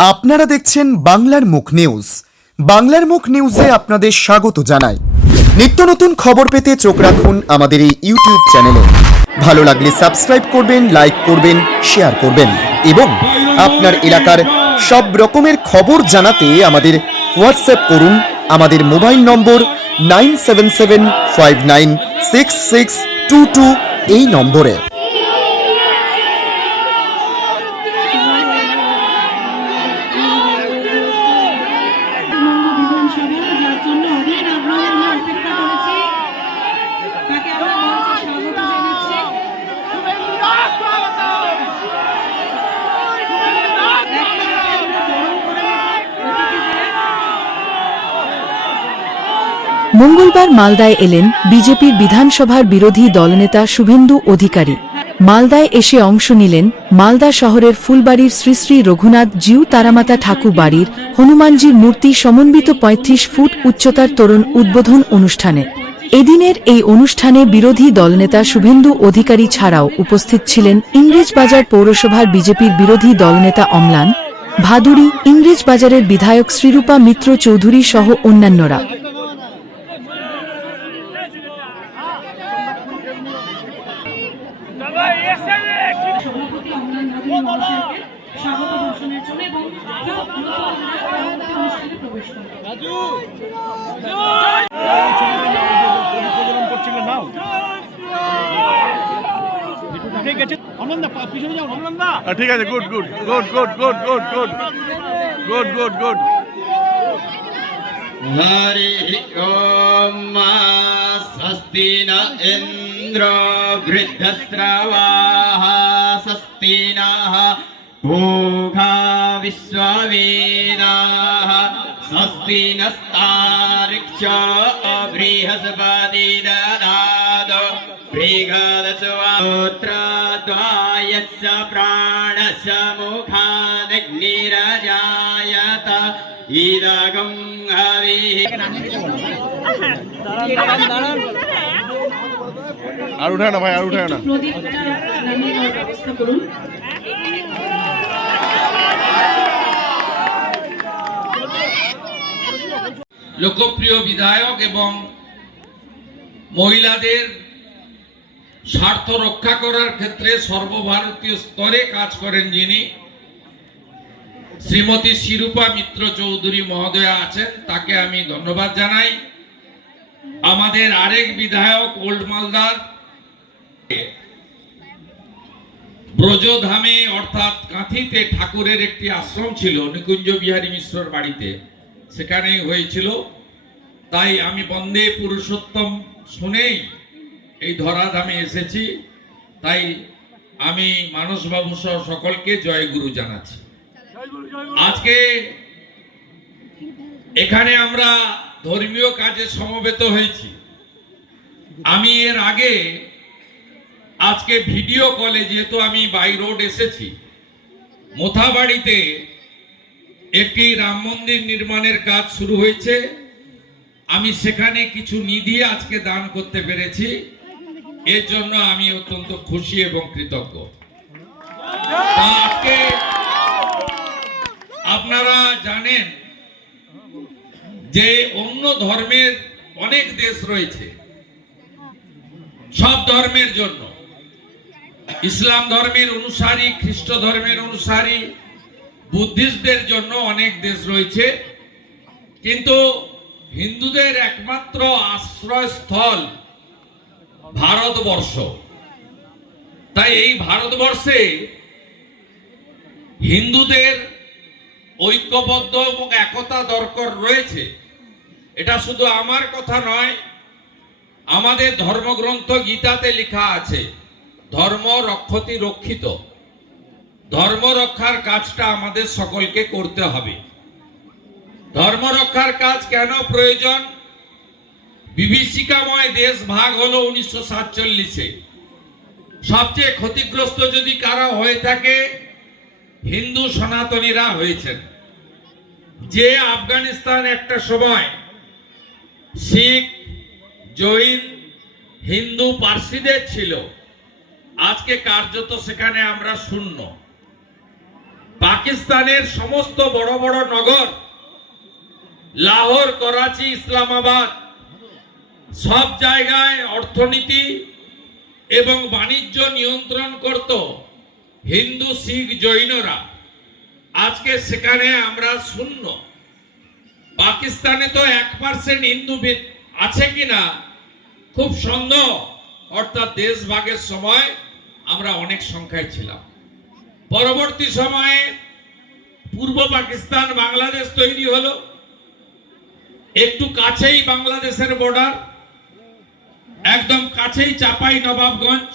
আপনারা দেখছেন বাংলার মুখ নিউজ। বাংলার মুখ নিউজে আপনাদের স্বাগত জানাই। নিত্য নতুন খবর পেতে চোখ রাখুন আমাদের এই ইউটিউব চ্যানেলে। ভালো লাগলে সাবস্ক্রাইব করবেন, লাইক করবেন, শেয়ার করবেন এবং আপনার এলাকার সব রকমের খবর জানাতে আমাদের হোয়াটসঅ্যাপ করুন। আমাদের mobile number nine seven seven five nine six six two two এই নম্বরে বিধানসভা যার জন্য অধীর আগ্রহে আমরা অপেক্ষা করেছি তাকে আমরা মঞ্চে স্বাগত জানাচ্ছি একসাথে আমরা বরণ করে অতিথিদের মঙ্গলবার মালদায় এলেন বিজেপির বিধানসভার বিরোধী দলনেতা শুভেন্দু অধিকারী। মালদায় এসে অংশ নিলেন মালদা শহরের ফুলবাড়ির শ্রী শ্রী রঘুনাথ জিউ তারামাতা ঠাকুর বাড়ির হনুমানজির মূর্তি সমন্বিত পঁয়ত্রিশ ফুট উচ্চতার তরুণ উদ্বোধন অনুষ্ঠানে। এদিনের এই অনুষ্ঠানে বিরোধী দলনেতা শুভেন্দু অধিকারী ছাড়াও উপস্থিত ছিলেন ইংরেজবাজার পৌরসভার বিজেপির বিরোধী দলনেতা অম্লান, ভাদুরী ইংরেজবাজারের বিধায়ক শ্রীরূপা মিত্র চৌধুরী সহ অন্যান্যরা। ঠিক আছে অনন্দা পা- পিছনে যাও অনন্দা ঠিক আছে good good good good good good good good good good हरिः ॐ स्वस्ति न इन्द्रो वृद्धस्रवाः स्वस्ति नः पूघा विश्ववेदाः स्वस्ति नस्तार्क्ष बृहस्पति ददातु बृहदस्वोत्रद्वायस्य प्राणस्य मुखादग्निरजायत इदगं हविः আর উঠায় না ভাই আর উঠায় না প্রদীপটা নামিয়ে দেওয়ার ব্যবস্থা করুন লোকপ্রিয় বিধায়ক এবং মহিলাদের স্বার্থ রক্ষা করার ক্ষেত্রে সর্বভারতীয় স্তরে কাজ করেন যিনি। শ্রীমতী শিরূপা মিত্র চৌধুরী মহোদয়া আছেন, তাকে আমি ধন্যবাদ জানাই। আমাদের আরেক বিধায়ক ওল্ড মালদার। ব্রজধামে অর্থাৎ কাঁথিতে ঠাকুরের একটি আশ্রম ছিল, নিকুঞ্জ বিহারী মিশ্রর বাড়িতে। সেখানেই হয়েছিল। তাই আমি বন্দে পুরুষোত্তম শুনেই এই ধরাধামে এসেছি, তাই আমি মানসবাবু সহ সকলকে জয় গুরু জানাচ্ছি। আজকে এখানে আমরা ধর্মীয় কাজে সমবেত হয়েছি। আমি এর আগে আজকে ভিডিও কলে যেহেতু আমি বাই রোড এসেছি, মোথাবাড়িতে একটি রাম মন্দির নির্মাণের কাজ শুরু হয়েছে। আমি সেখানে কিছু নিধি আজকে দান করতে পেরেছি। এর জন্য আমি অত্যন্ত খুশি এবং কৃতজ্ঞ। আজকে আপনারা জানেন যে অন্য ধর্মের অনেক দেশ রয়েছে, সব ধর্মের জন্য। ইসলাম ধর্মের অনুসারী, খ্রিস্ট ধর্মের অনুসারী, বুদ্ধিস্টদের জন্য অনেক দেশ রয়েছে। কিন্তু হিন্দুদের একমাত্র আশ্রয়স্থল ভারতবর্ষ। তাই এই ভারতবর্ষে হিন্দুদের ঐক্যবদ্ধ এবং একতা দরকার রয়েছে। এটা শুধু আমার কথা নয়, আমাদের ধর্মগ্রন্থ গীতাতে লেখা আছে, ধর্ম রক্ষতি রক্ষিত। ধর্ম রক্ষার কাজটা আমাদের সকলকে করতে হবে। ধর্ম রক্ষার কাজ কেন প্রয়োজন? বিভীষিকাময় দেশ ভাগ হলো উনিশশো সাতচল্লিশে। সবচেয়ে ক্ষতিগ্রস্ত যদি কারা হয়ে থাকে, হিন্দু সনাতনীরা হয়েছেন। যে আফগানিস্তান একটা সময় শিখ, জৈন, হিন্দু, পার্সিদের ছিল। আজকে কার্যত সেখানে আমরা শূন্য। পাকিস্তানের সমস্ত বড় বড় নগর, লাহোর, করাচি, ইসলামাবাদ সব জায়গায় অর্থনীতি এবং বাণিজ্য নিয়ন্ত্রণ করত হিন্দু, শিখ, জৈনরা। আজকে সেখানে আমরা শূন্য। পাকিস্তানে তো এক পার্সেন্ট হিন্দু আছে কিনা খুব সন্দেহ। অর্থাৎ দেশভাগের সময় আমরা অনেক সংখ্যায় ছিলাম। পরবর্তী সময়ে পূর্ব পাকিস্তান, বাংলাদেশ তৈরি হলো। একটু কাছেই বাংলাদেশের বর্ডার একদম কাছেই চাপাই নবাবগঞ্জ।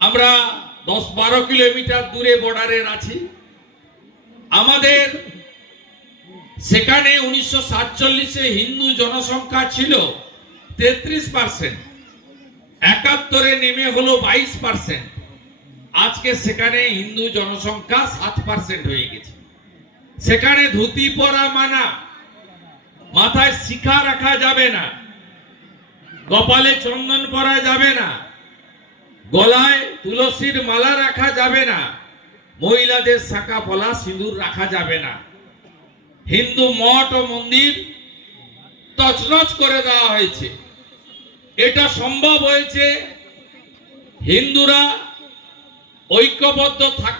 আমরা দশ বারো কিলোমিটার দূরে বর্ডারের আছি। আমাদের সেখানে উনিশশো সাতচল্লিশে হিন্দু জনসংখ্যা ছিল তেত্রিশ পার্সেন্ট, একাত্তরে নেমে হলো বাইশ পার্সেন্ট। আজকে সেখানে হিন্দু জনসংখ্যা সাত পার্সেন্ট হয়ে গেছে। সেখানে ধুতি পরা মানা, মাথায় শিখা রাখা যাবে না। কপালে চন্দন পরা যাবে না। গলায় তুলসীর মালা রাখা যাবে না। মহিলাদের শাখা পলা সিঁদুর রাখা যাবে না। হিন্দু মঠ ও মন্দির তছনছ করে দেওয়া হয়েছে। এটা সম্ভব হয়েছে হিন্দুরা ঐক্যবদ্ধ থাক,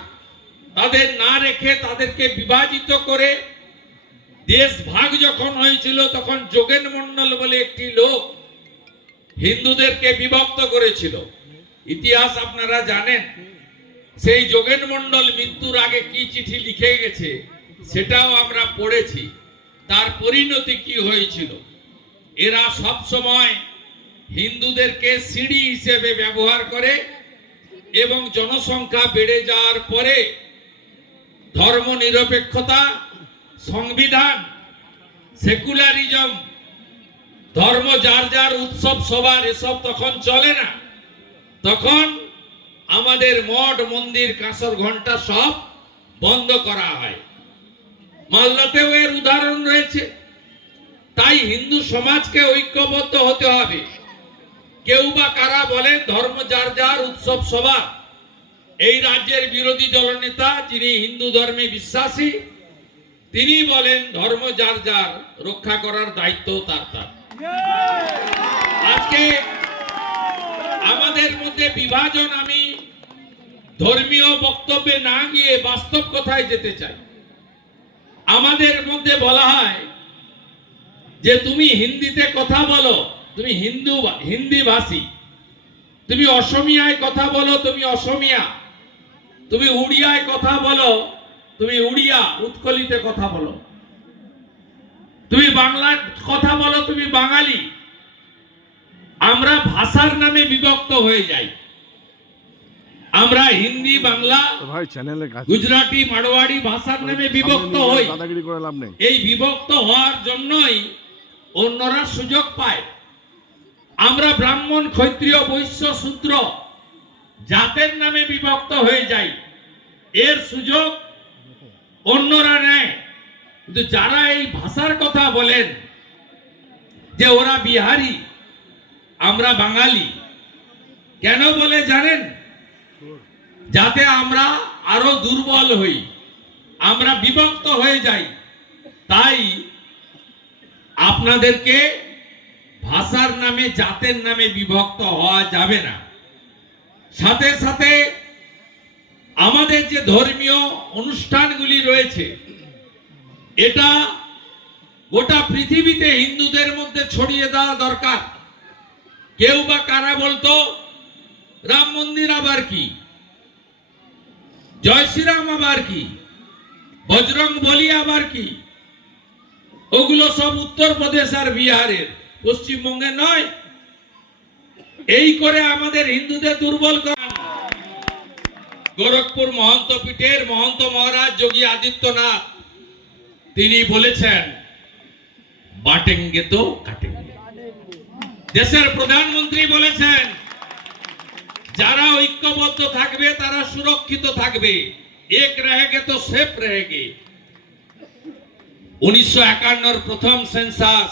তাদের না রেখে তাদেরকে বিভাজিত করে দেশ ভাগ যখন হয়েছিল তখন যোগেন মন্ডল বলে একটি লোক হিন্দুদেরকে বিভক্ত করেছিল। ইতিহাস আপনারা জানেন, সেই যোগেন মন্ডল মৃত্যুর আগে কি চিঠি লিখে গেছে সেটাও আমরা পড়েছি। তার পরিণতি কি হয়েছিল? এরা সব সময় হিন্দুদেরকে সিঁড়ি হিসেবে ব্যবহার করে এবং জনসংখ্যা বেড়ে যাওয়ার পরে ধর্ম নিরপেক্ষতা সংবিধান, সেকুলারিজম ধর্ম যার যার উৎসব, সবার এসব তখন চলে না। তখন আমাদের মঠ, মন্দির, কাঁসর ঘণ্টা সব বন্ধ করা হয়। মালদাতেও এর উদাহরণ রয়েছে। তাই হিন্দু সমাজকে ঐক্যবদ্ধ হতে হবে। কেউ বা কারা বলেন ধর্ম যার যার উৎসব সভা এই রাজ্যের বিরোধী দলনেতা যিনি হিন্দু ধর্মে বিশ্বাসী, তিনি বলেন ধর্ম যার যার রক্ষা করার দায়িত্ব তার তার। আজকে আমাদের মধ্যে বিভাজন আমি ধর্মীয় বক্তব্যে না গিয়ে বাস্তব কথায় যেতে চাই। আমাদের মধ্যে বলা হয় যে তুমি হিন্দিতে কথা বলো, তুমি হিন্দু হিন্দি ভাষী তুমি অসমিয়ায় কথা বলো, তুমি অসমিয়া। তুমি উড়িয়ায় কথা বলো, তুমি উড়িয়া, উৎকলিতে কথা বলো। তুমি বাংলায় কথা বলো তুমি বাঙালি। আমরা ভাষার নামে বিভক্ত হয়ে যাই। আমরা হিন্দি বাংলা গুজরাটি মারোয়াড়ি ভাষার নামে বিভক্ত হই। এই বিভক্ত হওয়ার জন্যই অন্যরা সুযোগ পায়। আমরা ব্রাহ্মণ ক্ষত্রিয় বৈশ্য শূদ্র জাতের নামে বিভক্ত হয়ে যাই। এর সুযোগ অন্যরা নেয়। কিন্তু যারা এই ভাষার কথা বলেন, যে ওরা বিহারি, আমরা বাঙালি, কেন বলে জানেন? যাতে আমরা আরও দুর্বল হই, আমরা বিভক্ত হয়ে যাই। তাই আপনাদেরকে ভাষার নামে, জাতের নামে বিভক্ত হওয়া যাবে না। সাথে সাথে আমাদের যে ধর্মীয় অনুষ্ঠানগুলি রয়েছে এটা গোটা পৃথিবীতে হিন্দুদের মধ্যে ছড়িয়ে দেওয়া দরকার। কেউ বা কারা বলতো, রাম মন্দির আবার কি? জয় শ্রীরাম আবার কি? বজরং বলি আবার কি? ওগুলো সব উত্তরপ্রদেশ আর বিহারের, পশ্চিমবঙ্গে নয়। এই করে আমাদের হিন্দুদের দুর্বল গোরখপুর মহন্ত পীঠের মহন্ত মহারাজ যোগী আদিত্যনাথ তিনি বলেছেন, বাটেঙ্গে তো কাটেঙ্গে। দেশের প্রধানমন্ত্রী বলেছেন, যারা ঐক্যবদ্ধ থাকবে, তারা সুরক্ষিত থাকবে। এক রহেগে তো সেফ রেহেগে। উনিশশো একান্নর প্রথম সেন্সাস,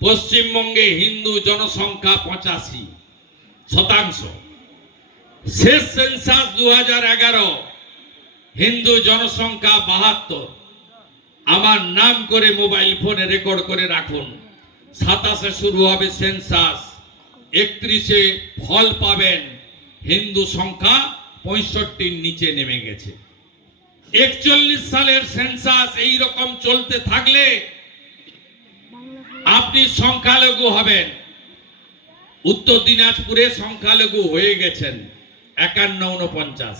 পশ্চিমবঙ্গে হিন্দু জনসংখ্যা পঁচাশি শতাংশ। শেষ সেন্সাস দু হাজার এগারো, হিন্দু জনসংখ্যা বাহাত্তর। আমার নাম করে মোবাইল ফোনে রেকর্ড করে রাখুন। সাতাশে শুরু হবে সেন্সাস, একত্রিশে ফল পাবেন। হিন্দু সংখ্যা পঁয়ষট্টির নিচে নেমে গেছে। একচল্লিশ সালের সেন্সাস এই রকম চলতে থাকলে আপনি সংখ্যালঘু হবেন। উত্তর দিনাজপুরে সংখ্যালঘু হয়ে গেছেন, একান্ন উনপঞ্চাশ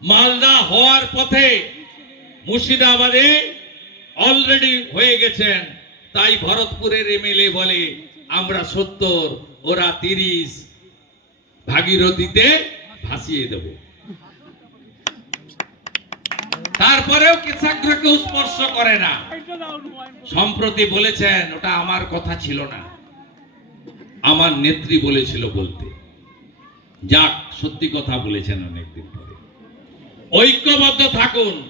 মালদা হওয়ার পথে মুর্শিদাবাদে অলরেডি হয়ে গেছেন। তাই ভরতপুরের এমএলএ বলে, আমরা সত্তর, ওরা তিরিশ। ভাগীরথীতে ভাসিয়ে দেব। তারপরেও কৃষকরা স্পর্শ করে না। সম্প্রতি বলেছেন, ওটা আমার কথা ছিল না। আমার নেত্রী বলেছিল বলতে। যাক, সত্যি কথা বলেছেন অনেকদিন পরে। ঐক্যবদ্ধ থাকুন।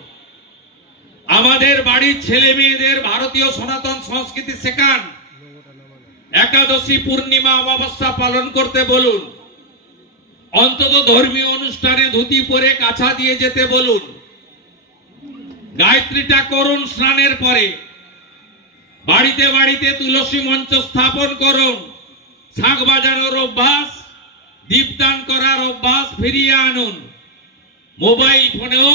আমাদের বাড়ির ছেলে মেয়েদের ভারতীয় সনাতন সংস্কৃতি শেখান। একাদশী পূর্ণিমা অমাবস্যা পালন করতে বলুন। অন্তত ধর্মীয় অনুষ্ঠানে ধুতি পরে কাছা দিয়ে যেতে বলুন। গায়ত্রীটা করুন স্নানের পরে। বাড়িতে বাড়িতে তুলসী মঞ্চ স্থাপন করুন। শাঁখ বাজানোর অভ্যাস, দীপদান করার অভ্যাস ফিরিয়ে আনুন। মোবাইল ফোনেও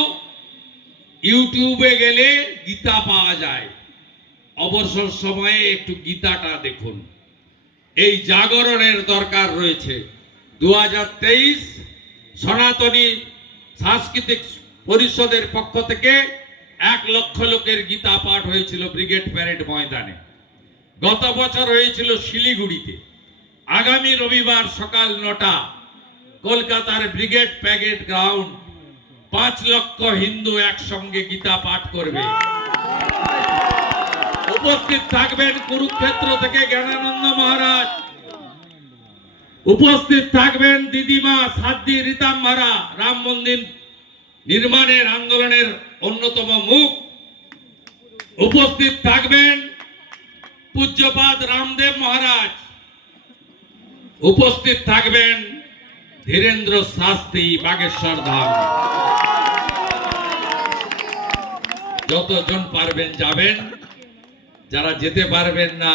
ইউটিউবে গেলে গীতা পাওয়া যায়। অবসর সময়ে একটু গীতাটা দেখুন। এই জাগরণের দরকার রয়েছে। দু হাজার তেইশ সনাতনী সাংস্কৃতিক পরিষদের পক্ষ থেকে এক লক্ষ লোকের গীতা পাঠ হয়েছিল ব্রিগেড প্যারেড ময়দানে। গত বছর হয়েছিল শিলিগুড়িতে। আগামী রবিবার সকাল নটা কলকাতার ব্রিগেড প্যাগেট গ্রাউন্ড পাঁচ লক্ষ হিন্দু একসঙ্গে গীতা পাঠ করবে। উপস্থিত থাকবেন কুরুক্ষেত্র থেকে জ্ঞানানন্দ মহারাজ। উপস্থিত থাকবেন দিদিমা সাদ্দি রীতাম্বারা রাম মন্দির নির্মাণের আন্দোলনের অন্যতম মুখ। উপস্থিত থাকবেন পূজ্যপাদ রামদেব মহারাজ। উপস্থিত থাকবেন ধীরেন্দ্র শাস্ত্রী বাগেশ্বর ধাম। যতজন পারবেন যাবেন, যারা যেতে পারবেন না,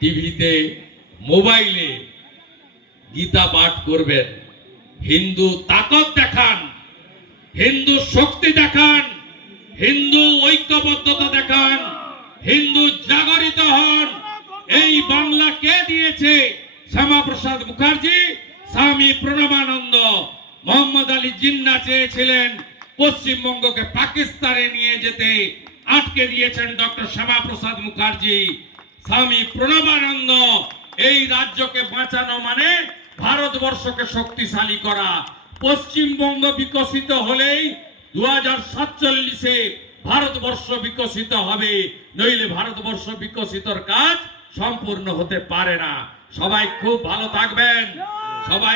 টিভিতে, মোবাইলে গীতা পাঠ করবেন। হিন্দু তাকত দেখান, হিন্দু শক্তি দেখান, হিন্দু ঐক্যবদ্ধতা দেখান, হিন্দু জাগরিত হন। এই বাংলা কে দিয়েছে? শ্যামাপ্রসাদ মুখার্জি স্বামী প্রণবানন্দ মোহাম্মদ আলী জিন্না চেয়েছিলেন পশ্চিমবঙ্গকে পাকিস্তানে নিয়ে যেতে। আটকে দিয়েছেন ডক্টর শ্যামাপ্রসাদ মুখার্জি। স্বামী প্রণবানন্দ, এই রাজ্যকে বাঁচানো মানে ভারতবর্ষকে শক্তিশালী করা। পশ্চিমবঙ্গ বিকশিত হলেই দু হাজার সাতচল্লিশে ভারতবর্ষ বিকশিত হবে। নইলে ভারতবর্ষ বিকশিতর কাজ সম্পূর্ণ হতে পারে না। সবাই খুব ভালো থাকবেন। সবাই